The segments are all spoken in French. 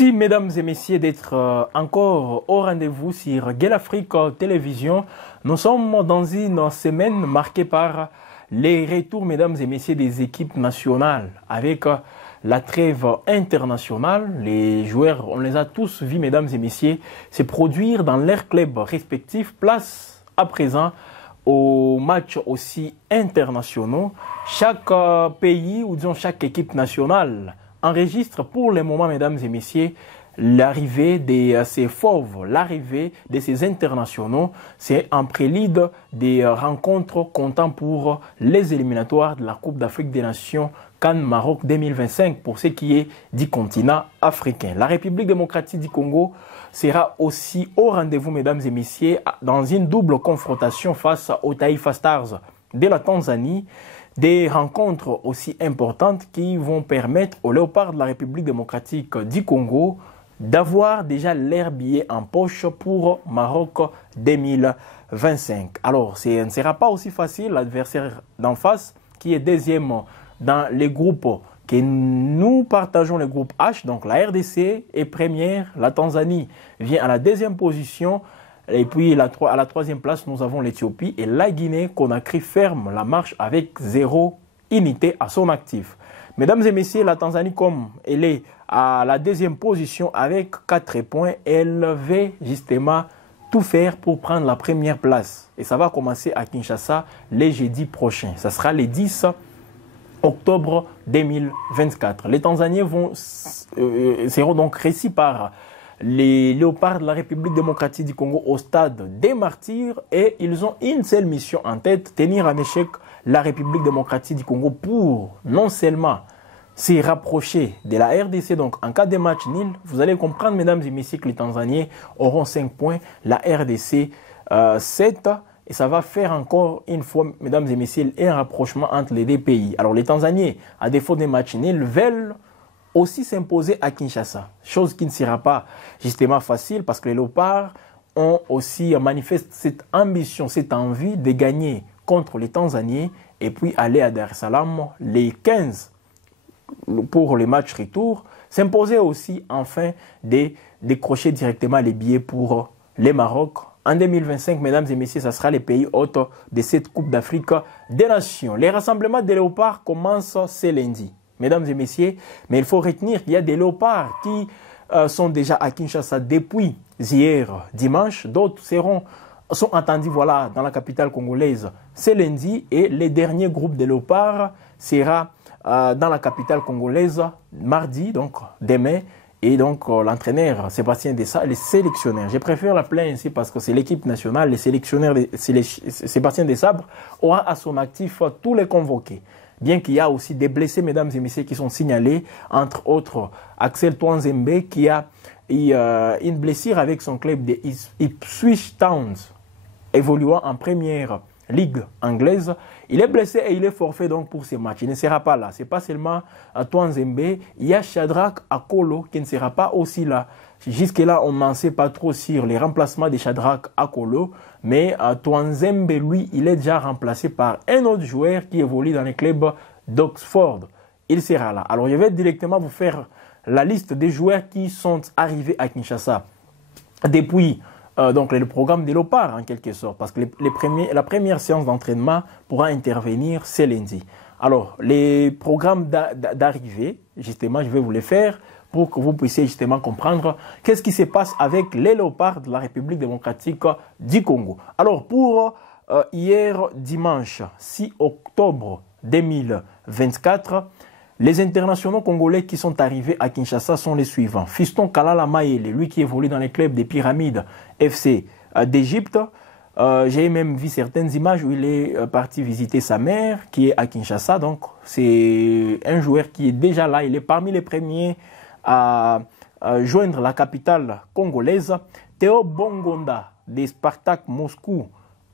Merci mesdames et messieurs d'être encore au rendez-vous sur Gueule Afrique Télévision. Nous sommes dans une semaine marquée par les retours, mesdames et messieurs, des équipes nationales avec la trêve internationale. Les joueurs, on les a tous vus, mesdames et messieurs, se produire dans leurs clubs respectifs. Place à présent aux matchs aussi internationaux. Chaque pays, ou disons chaque équipe nationale, enregistre pour le moment, mesdames et messieurs, l'arrivée de ces fauves, l'arrivée de ces internationaux. C'est en prélude des rencontres comptant pour les éliminatoires de la Coupe d'Afrique des Nations CAN Maroc 2025 pour ce qui est du continent africain. La République démocratique du Congo sera aussi au rendez-vous, mesdames et messieurs, dans une double confrontation face aux Taifa Stars de la Tanzanie. Des rencontres aussi importantes qui vont permettre aux Léopards de la République démocratique du Congo d'avoir déjà leur billet en poche pour Maroc 2025. Alors, ce ne sera pas aussi facile. L'adversaire d'en face, qui est deuxième dans les groupes que nous partageons, le groupe H, donc la RDC est première, la Tanzanie vient à la deuxième position. Et puis à la troisième place, nous avons l'Éthiopie et la Guinée-Conakry ferme la marche avec 0 unité à son actif. Mesdames et messieurs, la Tanzanie, comme elle est à la deuxième position avec 4 points, elle va justement tout faire pour prendre la première place. Et ça va commencer à Kinshasa le jeudi prochain. Ça sera le 10 octobre 2024. Les Tanzaniens seront donc récits par les Léopards de la République démocratique du Congo au stade des Martyrs, et ils ont une seule mission en tête, tenir en échec la République démocratique du Congo pour non seulement se rapprocher de la RDC. Donc en cas de match nul, vous allez comprendre, mesdames et messieurs, que les Tanzaniens auront 5 points, la RDC 7, et ça va faire encore une fois, mesdames et messieurs, un rapprochement entre les deux pays. Alors les Tanzaniens, à défaut des matchs nuls, veulent aussi s'imposer à Kinshasa, chose qui ne sera pas justement facile parce que les Léopards ont aussi manifesté cette ambition, cette envie de gagner contre les Tanzaniens et puis aller à Dar es Salaam les 15 pour les matchs retour, s'imposer aussi enfin de décrocher directement les billets pour les Maroc. En 2025, mesdames et messieurs, ce sera les pays hôtes de cette Coupe d'Afrique des Nations. Les rassemblements des Léopards commencent ce lundi. Mesdames et messieurs, mais il faut retenir qu'il y a des Léopards qui sont déjà à Kinshasa depuis hier dimanche. D'autres sont attendus dans la capitale congolaise ce lundi. Et le dernier groupe de Léopards sera dans la capitale congolaise mardi, donc demain. Et donc l'entraîneur Sébastien Dessa, les sélectionneurs. Je préfère l'appeler ainsi parce que c'est l'équipe nationale. Les sélectionneurs, Sébastien Dessa aura à son actif tous les convoqués. Bien qu'il y a aussi des blessés, mesdames et messieurs, qui sont signalés, entre autres Axel Twanzembe, qui a eu une blessure avec son club de Ipswich Town, évoluant en première ligue anglaise. Il est blessé et il est forfait donc pour ces matchs. Il ne sera pas là. Ce n'est pas seulement Twanzembe, il y a Shadrach Akolo qui ne sera pas aussi là. Jusque-là, on n'en sait pas trop sur les remplacements de Shadrach Akolo, mais Twanzembe, lui, il est déjà remplacé par un autre joueur qui évolue dans les clubs d'Oxford. Il sera là. Alors, je vais directement vous faire la liste des joueurs qui sont arrivés à Kinshasa depuis donc le programme des Léopards, en quelque sorte, parce que la première séance d'entraînement pourra intervenir ce lundi. Alors, les programmes d'arrivée, justement, je vais vous les faire pour que vous puissiez justement comprendre qu'est-ce qui se passe avec les Léopards de la République démocratique du Congo. Alors, pour hier dimanche 6 octobre 2024, les internationaux congolais qui sont arrivés à Kinshasa sont les suivants. Fiston Kalala Mayele, lui qui évolue dans les clubs des Pyramides FC d'Égypte. J'ai même vu certaines images où il est parti visiter sa mère qui est à Kinshasa. Donc, c'est un joueur qui est déjà là. Il est parmi les premiers à joindre la capitale congolaise. Théo Bongonda de Spartak Moscou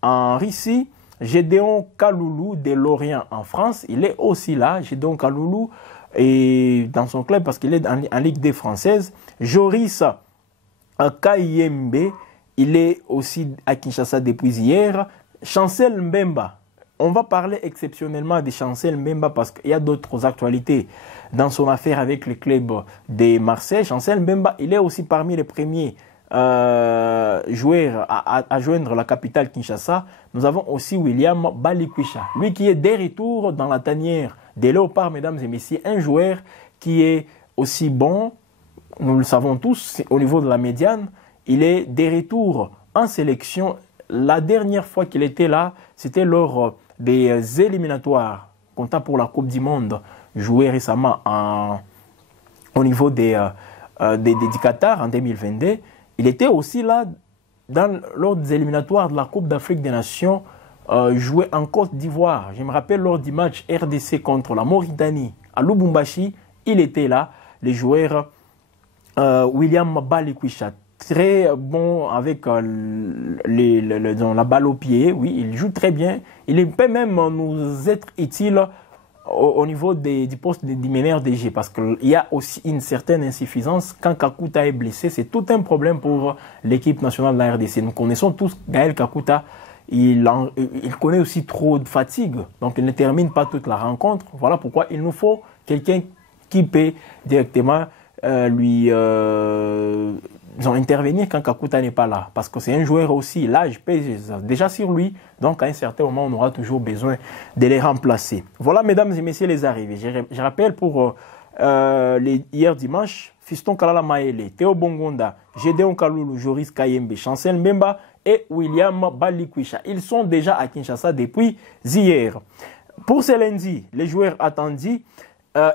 en Russie. Gédéon Kaloulou de Lorient en France, il est aussi là. Gédéon Kaloulou est dans son club parce qu'il est en Ligue des Françaises. Joris Kayembe, il est aussi à Kinshasa depuis hier. Chancel Mbemba, on va parler exceptionnellement de Chancel Mbemba parce qu'il y a d'autres actualités dans son affaire avec le club de Marseille. Chancel Mbemba, il est aussi parmi les premiers joueurs à joindre la capitale Kinshasa. Nous avons aussi William Balikwisha, lui qui est des retours dans la tanière des Léopards, mesdames et messieurs, un joueur qui est aussi bon, nous le savons tous, au niveau de la médiane, il est des retours en sélection. La dernière fois qu'il était là, c'était lors des éliminatoires comptables pour la Coupe du Monde, joué récemment au niveau du Qatar en 2022. Il était aussi là lors des éliminatoires de la Coupe d'Afrique des Nations, joué en Côte d'Ivoire. Je me rappelle lors du match RDC contre la Mauritanie à Lubumbashi, il était là, les joueurs William Balikwisha. Très bon avec la balle au pied, oui, il joue très bien. Il peut même nous être utile au niveau du poste du meneur des jeux parce qu'il y a aussi une certaine insuffisance. Quand Kakuta est blessé, c'est tout un problème pour l'équipe nationale de la RDC. Nous connaissons tous Gaël Kakuta, il connaît aussi trop de fatigue, donc il ne termine pas toute la rencontre. Voilà pourquoi il nous faut quelqu'un qui peut directement intervenir quand Kakuta n'est pas là. Parce que c'est un joueur aussi, l'âge pèse déjà sur lui. Donc à un certain moment, on aura toujours besoin de les remplacer. Voilà, mesdames et messieurs, les arrivées. Je rappelle pour hier dimanche, Fiston Kalala Maele, Théo Bongonda, Gédéon Kaloulou, Joris Kayembe, Chancel Mbemba et William Balikwisha. Ils sont déjà à Kinshasa depuis hier. Pour ce lundi, les joueurs attendus,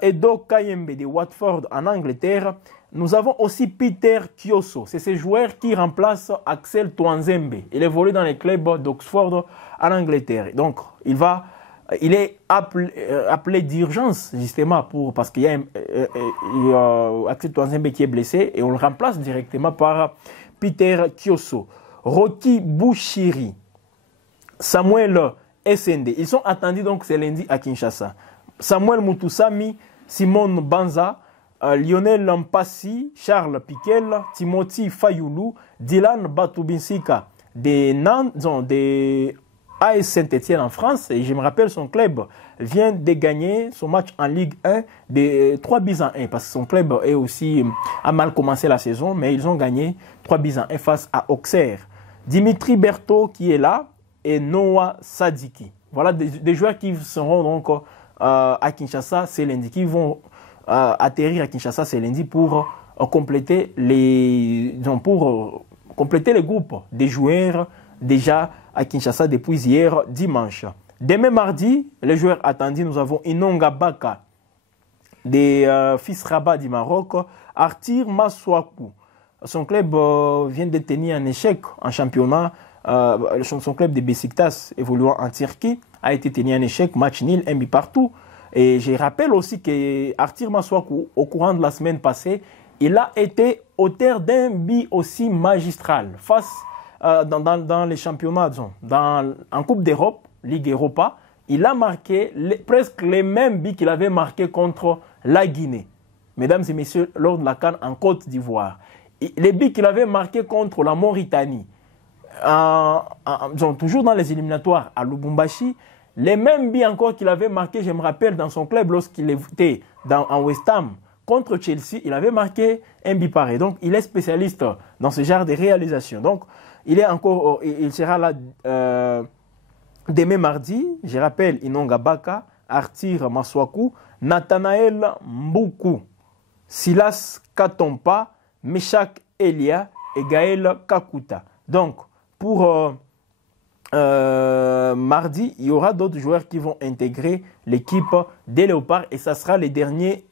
Edo Kayembe de Watford en Angleterre. Nous avons aussi Peter Kioso. C'est ce joueur qui remplace Axel Twanzembe. Il évolue dans les clubs d'Oxford en Angleterre. Donc, il est appelé d'urgence, justement, parce qu'il y a Axel Twanzembe qui est blessé et on le remplace directement par Peter Kioso. Rocky Bouchiri, Samuel SND. Ils sont attendus donc ce lundi à Kinshasa. Samuel Mutusami, Simon Banza, Lionel Mpassi, Charles Piquel, Timothy Fayoulou, Dylan Batubinsika de AS Saint-Etienne en France. Et je me rappelle, son club vient de gagner son match en Ligue 1 de 3-1 parce que son club a mal commencé la saison, mais ils ont gagné 3-1 face à Auxerre. Dimitri Berthaud qui est là et Noah Sadiki. Voilà des joueurs qui seront donc à Kinshasa, c'est lundi, qui vont atterrir à Kinshasa, c'est lundi pour compléter les groupes des joueurs déjà à Kinshasa depuis hier dimanche. Demain mardi, les joueurs attendus, nous avons Inonga Baka des Fils Rabat du Maroc, Artir Maswaku. Son club vient de tenir un échec en championnat. Son club de Besiktas évoluant en Turquie a été tenu un échec, match nul, un but partout. Et je rappelle aussi que Artir Maswaku, au courant de la semaine passée, il a été auteur d'un but aussi magistral face dans les championnats, en Coupe d'Europe, Ligue Europa. Il a marqué presque les mêmes buts qu'il avait marqués contre la Guinée. Mesdames et messieurs, lors de la CAN en Côte d'Ivoire. Les buts qu'il avait marqués contre la Mauritanie, toujours dans les éliminatoires à Lubumbashi, les mêmes buts encore qu'il avait marqué, je me rappelle, dans son club lorsqu'il était en West Ham contre Chelsea, il avait marqué un but pareil. Donc, il est spécialiste dans ce genre de réalisation. Donc, il sera là demain mardi. Je rappelle, Inonga Baka, Artir Maswaku, Nathanaël Mboukou, Silas Katompa, Meshak Elia et Gaël Kakuta. Donc, pour mardi, il y aura d'autres joueurs qui vont intégrer l'équipe des Léopards et ça sera les derniers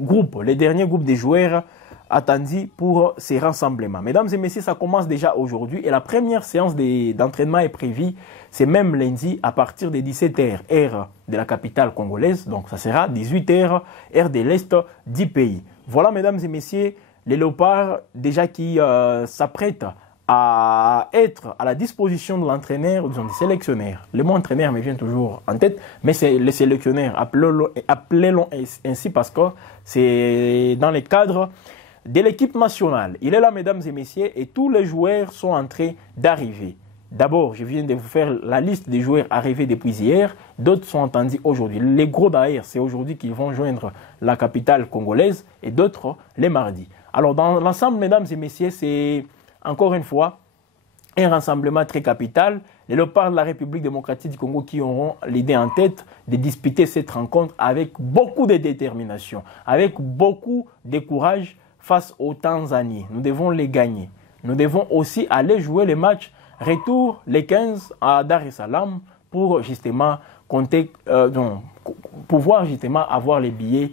groupes des joueurs attendus pour ces rassemblements. Mesdames et messieurs, ça commence déjà aujourd'hui et la première séance d'entraînement est prévue, c'est même lundi à partir de 17h, heure de la capitale congolaise. Donc, ça sera 18h, heure de l'Est du pays. Voilà, mesdames et messieurs, les Léopards déjà qui s'apprêtent à être à la disposition de l'entraîneur, disons du sélectionneur. Le mot entraîneur me vient toujours en tête, mais c'est le sélectionneur. Appelez-le ainsi parce que c'est dans le cadre de l'équipe nationale. Il est là, mesdames et messieurs, et tous les joueurs sont en train d'arriver. D'abord, je viens de vous faire la liste des joueurs arrivés depuis hier. D'autres sont entendus aujourd'hui. Les gros d'ailleurs, c'est aujourd'hui qu'ils vont joindre la capitale congolaise et d'autres les mardis. Alors, dans l'ensemble, mesdames et messieurs, c'est encore une fois un rassemblement très capital. Les léopards de la République démocratique du Congo qui auront l'idée en tête de disputer cette rencontre avec beaucoup de détermination, avec beaucoup de courage face aux Tanzaniens. Nous devons les gagner. Nous devons aussi aller jouer les matchs retour les 15 à Dar es Salaam pour justement pouvoir justement avoir les billets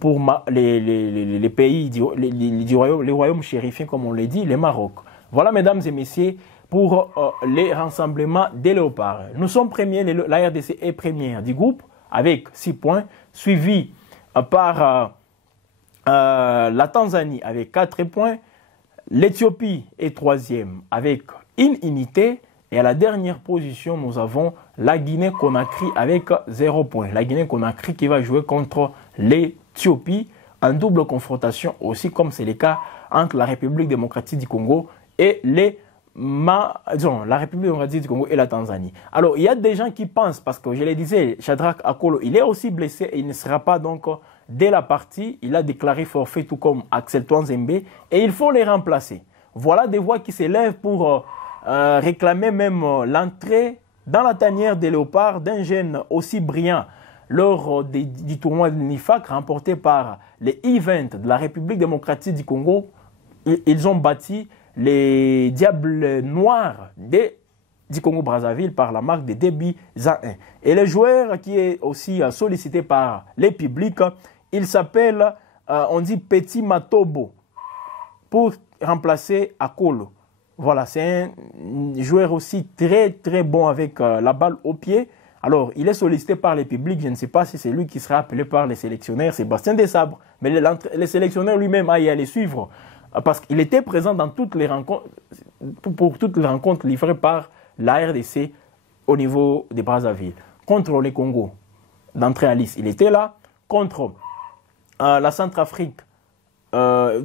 pour les pays, les royaumes chérifiens, comme on l'a dit, les Maroc. Voilà, mesdames et messieurs, pour les rassemblements des léopards. Nous sommes premiers, la RDC est première du groupe avec 6 points, suivi par la Tanzanie avec 4 points, l'Éthiopie est troisième avec une unité. Et à la dernière position, nous avons la Guinée-Conakry avec 0 points. La Guinée-Conakry qui va jouer contre l'Éthiopie en double confrontation aussi, comme c'est le cas entre la République démocratique du Congo et la République démocratique du Congo et la Tanzanie. Alors, il y a des gens qui pensent, parce que je le disais, Shadrack Akolo, il est aussi blessé et il ne sera pas donc dès la partie. Il a déclaré forfait tout comme Axel Twanzembe et il faut les remplacer. Voilà des voix qui s'élèvent pour réclamer même l'entrée dans la tanière des léopards d'un jeune aussi brillant lors du tournoi de l'IFAC remporté par les E20 de la République démocratique du Congo. Ils ont bâti les Diables Noirs du Congo-Brazzaville par la marque de 2 buts à 1. Et le joueur qui est aussi sollicité par les publics, il s'appelle, on dit Petit Matobo, pour remplacer Akolo. Voilà, c'est un joueur aussi très très bon avec la balle au pied. Alors, il est sollicité par les publics. Je ne sais pas si c'est lui qui sera appelé par les sélectionneurs, Sébastien Desabre. Mais le sélectionneur lui-même a y aller suivre. Parce qu'il était présent dans toutes les rencontres, pour toutes les rencontres livrées par la RDC au niveau des Brazzaville. Contre les Congo, d'entrée à liste, il était là. Contre la Centrafrique, la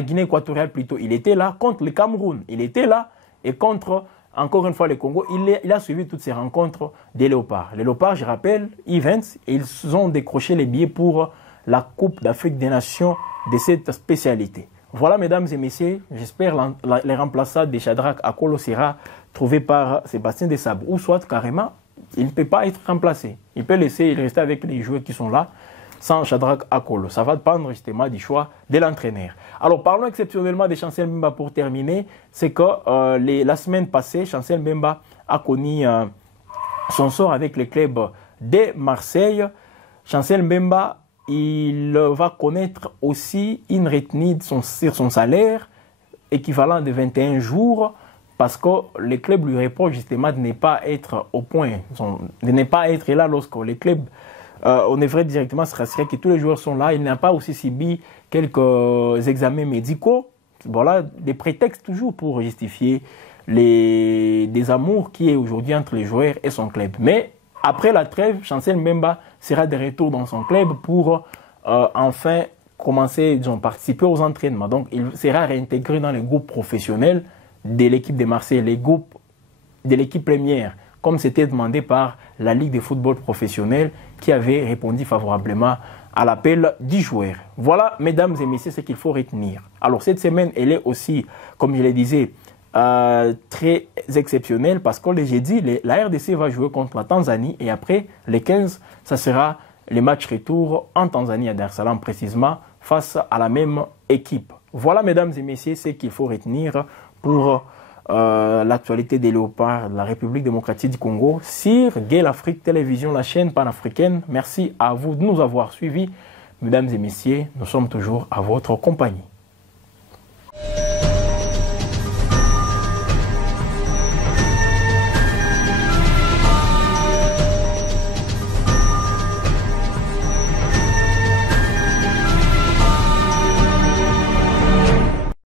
Guinée équatoriale plutôt, il était là. Contre le Cameroun, il était là. Et contre, encore une fois, le Congo, il a suivi toutes ces rencontres des léopards. Les léopards, je rappelle, Events, ils ont décroché les billets pour la Coupe d'Afrique des Nations de cette spécialité. Voilà, mesdames et messieurs, j'espère les remplaçants de Shadrack Akolo sera trouvé par Sébastien Desabre. Ou soit, carrément, il ne peut pas être remplacé. Il peut rester avec les joueurs qui sont là, sans Shadrack Akolo. Ça va dépendre justement du choix de l'entraîneur. Alors, parlons exceptionnellement de Chancel Mbemba pour terminer. C'est que la semaine passée, Chancel Mbemba a connu son sort avec le club de Marseille. Chancel Mbemba, il va connaître aussi une retenue sur son salaire équivalent de 21 jours parce que le club lui reproche justement de ne pas être au point, de ne pas être là lorsque le club, on devrait directement se rassurer que tous les joueurs sont là. Il n'a pas aussi subi quelques examens médicaux. Voilà, des prétextes toujours pour justifier des amours qui est aujourd'hui entre les joueurs et son club. Mais après la trêve, Chancel Mbemba sera de retour dans son club pour enfin commencer, participer aux entraînements. Donc, il sera réintégré dans les groupes professionnels de l'équipe de Marseille, les groupes de l'équipe première, comme c'était demandé par la Ligue de football professionnel qui avait répondu favorablement à l'appel du joueur. Voilà, mesdames et messieurs, ce qu'il faut retenir. Alors, cette semaine, elle est aussi, comme je le disais, très exceptionnelle parce que le jeudi, la RDC va jouer contre la Tanzanie et après, les 15, ça sera les matchs retour en Tanzanie à Dar es Salaam précisément face à la même équipe. Voilà, mesdames et messieurs, ce qu'il faut retenir pour l'actualité des léopards de la République démocratique du Congo sur Gale Afrique Télévision, la chaîne panafricaine. Merci à vous de nous avoir suivis. Mesdames et messieurs, nous sommes toujours à votre compagnie.